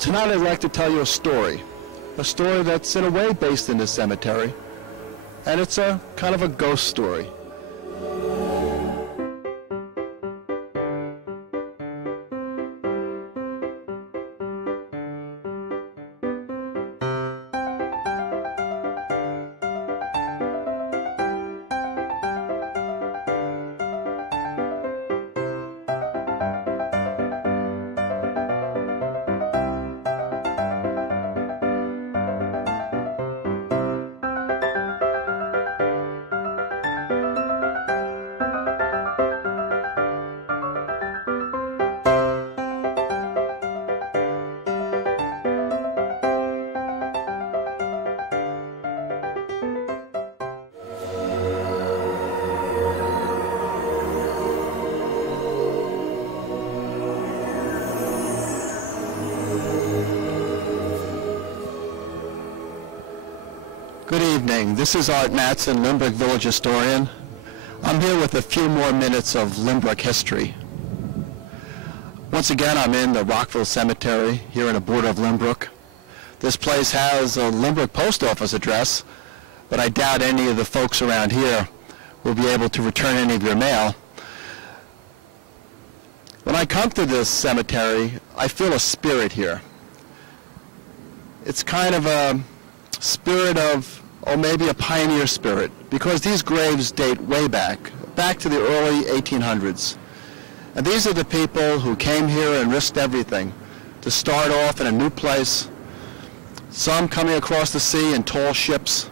Tonight I'd like to tell you a story that's in a way based in this cemetery, and it's a kind of a ghost story. Good evening. This is Art Mattson, Lynbrook Village Historian. I'm here with a few more minutes of Lynbrook history. Once again, I'm in the Rockville Cemetery here in the border of Lynbrook. This place has a Lynbrook post office address, but I doubt any of the folks around here will be able to return any of your mail. When I come to this cemetery, I feel a spirit here. It's kind of a spirit of, or maybe a pioneer spirit, because these graves date way back to the early 1800s. And these are the people who came here and risked everything to start off in a new place, some coming across the sea in tall ships,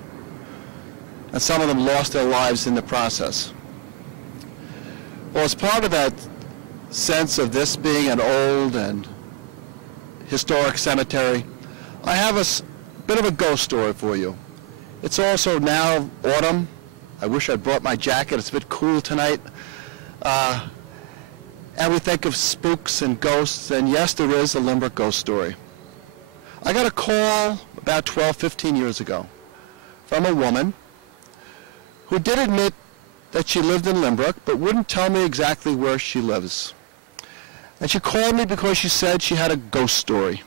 and some of them lost their lives in the process. Well, as part of that sense of this being an old and historic cemetery, I have a bit of a ghost story for you. It's also now autumn. I wish I'd brought my jacket. It's a bit cool tonight. And we think of spooks and ghosts, and yes, there is a Lynbrook ghost story. I got a call about 15 years ago from a woman who did admit that she lived in Lynbrook, but wouldn't tell me exactly where she lives. And she called me because she said she had a ghost story.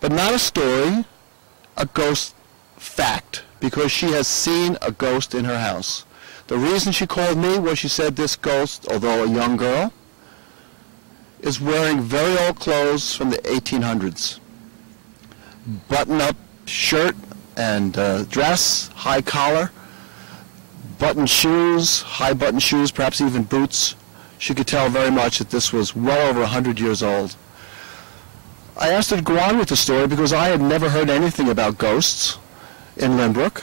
But not a story, a ghost fact, because she has seen a ghost in her house. The reason she called me was she said this ghost, although a young girl, is wearing very old clothes from the 1800s. Button-up shirt and dress, high collar, button shoes, high button shoes, perhaps even boots. She could tell very much that this was well over 100 years old. I asked her to go on with the story because I had never heard anything about ghosts in Lynbrook.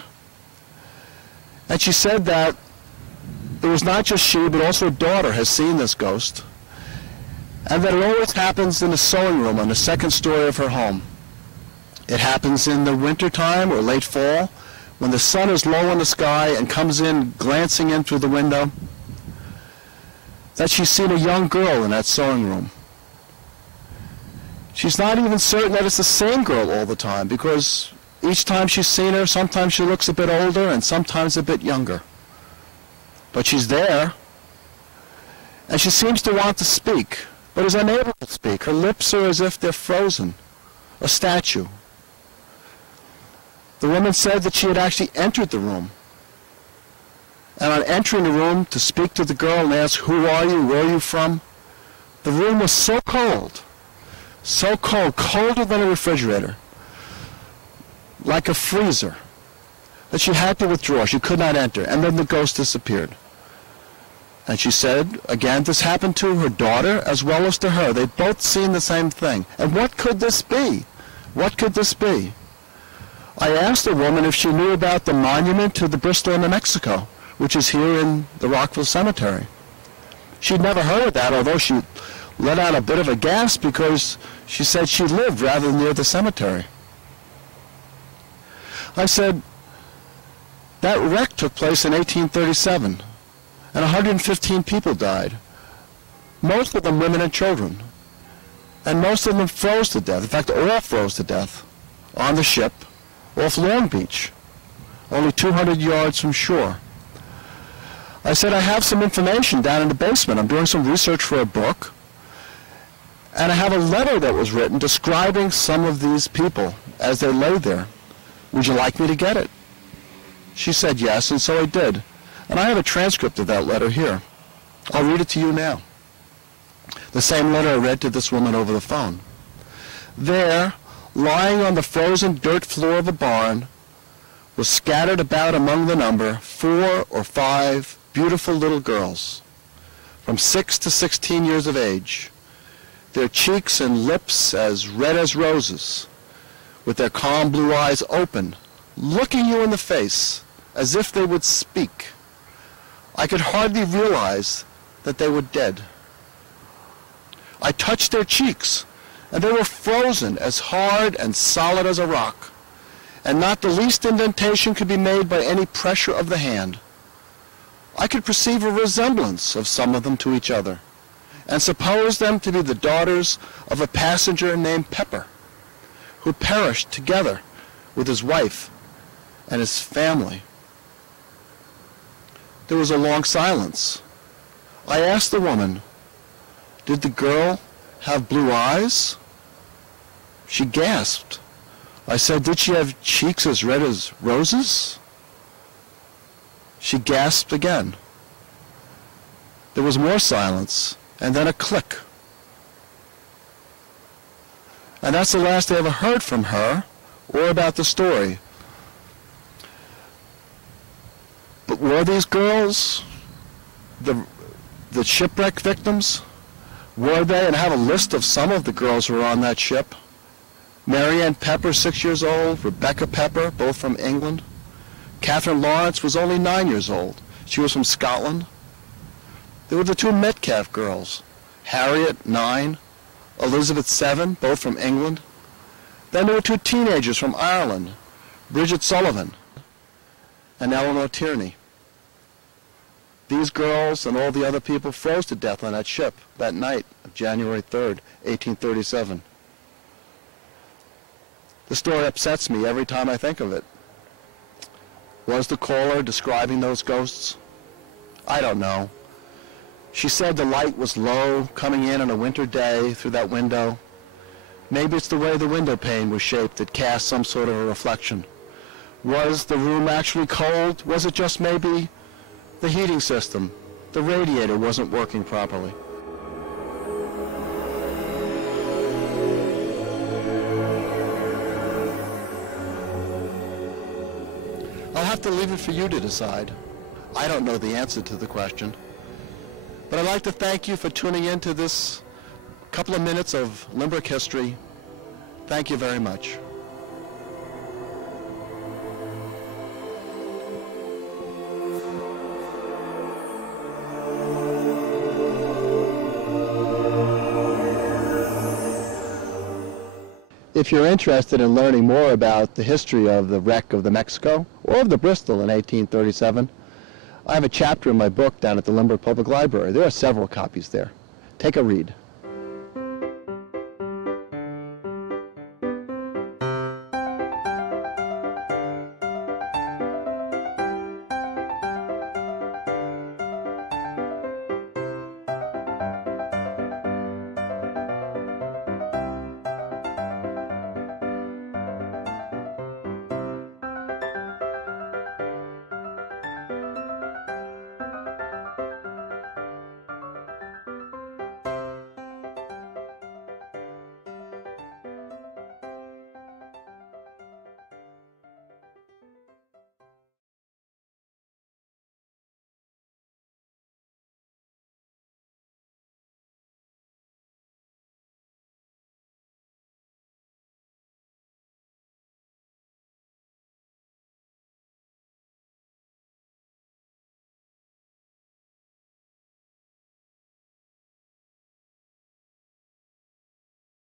And she said that it was not just she, but also her daughter has seen this ghost, and that it always happens in the sewing room on the second story of her home. It happens in the winter time or late fall, when the sun is low in the sky and comes in, glancing in through the window, that she's seen a young girl in that sewing room. She's not even certain that it's the same girl all the time, because each time she's seen her, sometimes she looks a bit older and sometimes a bit younger. But she's there, and she seems to want to speak, but is unable to speak. Her lips are as if they're frozen, a statue. The woman said that she had actually entered the room, and on entering the room to speak to the girl and ask, "Who are you? Where are you from?" the room was so cold, colder than a refrigerator, like a freezer, that she had to withdraw. She could not enter, and then the ghost disappeared. And she said, again, this happened to her daughter as well as to her. They'd both seen the same thing. And what could this be? What could this be? I asked the woman if she knew about the monument to the Bristol in New Mexico, which is here in the Rockville Cemetery. She'd never heard of that, although she let out a bit of a gasp because she said she lived rather near the cemetery. I said, that wreck took place in 1837, and 115 people died, most of them women and children, and most of them froze to death. In fact, all froze to death on the ship off Long Beach, only 200 yards from shore. I said, I have some information down in the basement. I'm doing some research for a book, And I have a letter that was written describing some of these people as they lay there. Would you like me to get it? She said yes, and so I did. And I have a transcript of that letter here. I'll read it to you now. The same letter I read to this woman over the phone. There, lying on the frozen dirt floor of a barn, was scattered about among the number 4 or 5 beautiful little girls, from 6 to 16 years of age, their cheeks and lips as red as roses, with their calm blue eyes open, looking you in the face as if they would speak. I could hardly realize that they were dead. I touched their cheeks, and they were frozen as hard and solid as a rock, and not the least indentation could be made by any pressure of the hand. I could perceive a resemblance of some of them to each other, and suppose them to be the daughters of a passenger named Pepper, who perished together with his wife and his family. There was a long silence. I asked the woman, "Did the girl have blue eyes?" She gasped. I said, "Did she have cheeks as red as roses?" She gasped again. There was more silence, and then a click. And that's the last I ever heard from her or about the story. But were these girls the shipwreck victims? Were they? And I have a list of some of the girls who were on that ship. Marianne Pepper, 6 years old. Rebecca Pepper, both from England. Catherine Lawrence was only 9 years old. She was from Scotland. There were the 2 Metcalf girls. Harriet, 9. Elizabeth, 7, both from England. Then there were 2 teenagers from Ireland. Bridget Sullivan and Eleanor Tierney. These girls and all the other people froze to death on that ship that night of January 3rd, 1837. The story upsets me every time I think of it. Was the caller describing those ghosts? I don't know. She said the light was low, coming in on a winter day through that window. Maybe it's the way the window pane was shaped that cast some sort of a reflection. Was the room actually cold? Was it just maybe the heating system? The radiator wasn't working properly. I'll have to leave it for you to decide. I don't know the answer to the question. But I'd like to thank you for tuning in to this couple of minutes of Lynbrook history. Thank you very much. If you're interested in learning more about the history of the wreck of the Mexico or of the Bristol in 1837, I have a chapter in my book down at the Lynbrook Public Library. There are several copies there. Take a read.